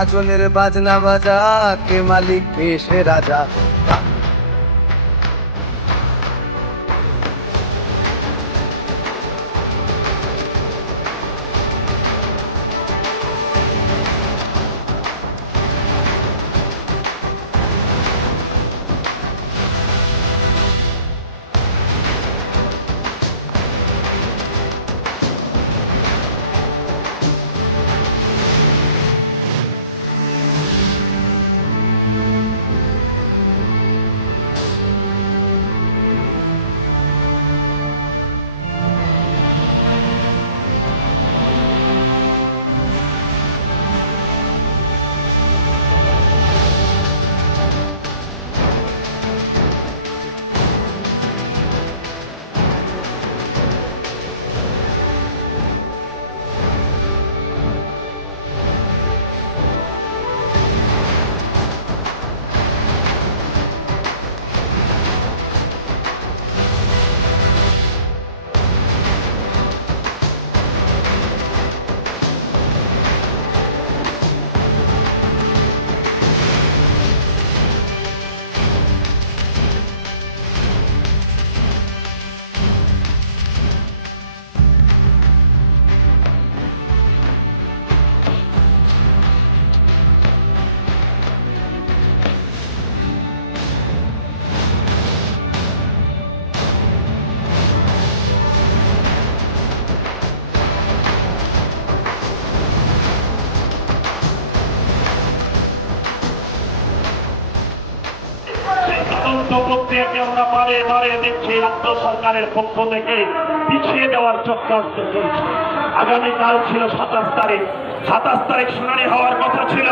আগুনের বাজনা বাজা, কে মালিক কে সে রাজা। আমরা বারে বারে দেখছি রাজ্য সরকারের পক্ষ থেকে পিছিয়ে দেওয়ার চক্রান্ত চলছে। আগামীকাল ছিল 27 তারিখ শুনানি হওয়ার কথা ছিল।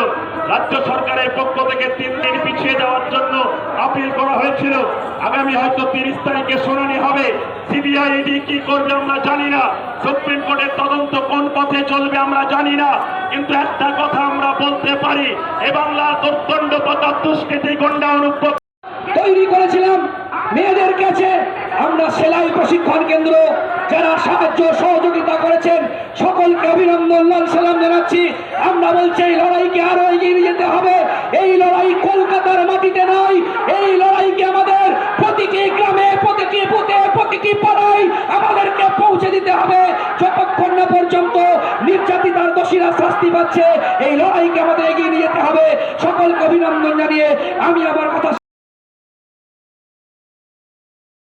রাজ্য সরকারের পক্ষ থেকে 3 দিন পিছিয়ে দেওয়ার জন্য আপিল করা হয়েছিল। আগামী হয়তো 30 তারিখে শুনানি হবে। সিবিআই ইডি কি করবে আমরা জানি না, সুপ্রিম কোর্টের তদন্ত কোন পথে চলবে আমরা জানি না, কিন্তু একটা কথা আমরা বলতে পারি, এ বাংলার দুর্দণ্ড পথ দুষ্কৃতী গন্ডা অনুপ্রবেশ তৈরি করেছিলাম মেয়েদের কাছে। আমরা সেলাই প্রশিক্ষণ কেন্দ্র যারা সাহায্য সহযোগিতা করেছেন সকলকে অভিনন্দন লাল সালাম জানাচ্ছি। আমরা বলছি এই লড়াইকে আরো এগিয়ে নিয়ে যেতে হবে। এই লড়াই কলকাতার মাটিতে নয়, এই লড়াইকে আমাদের প্রতিটি গ্রামে, প্রতিটি বুথে, প্রতিটি পাড়ায় আমাদেরকে পৌঁছে দিতে হবে। যতক্ষণ না পর্যন্ত নির্যাতিতার দোষীরা শাস্তি পাচ্ছে, এই লড়াইকে আমাদের এগিয়ে নিয়ে যেতে হবে। সকলকে অভিনন্দন জানিয়ে আমি আমার কথা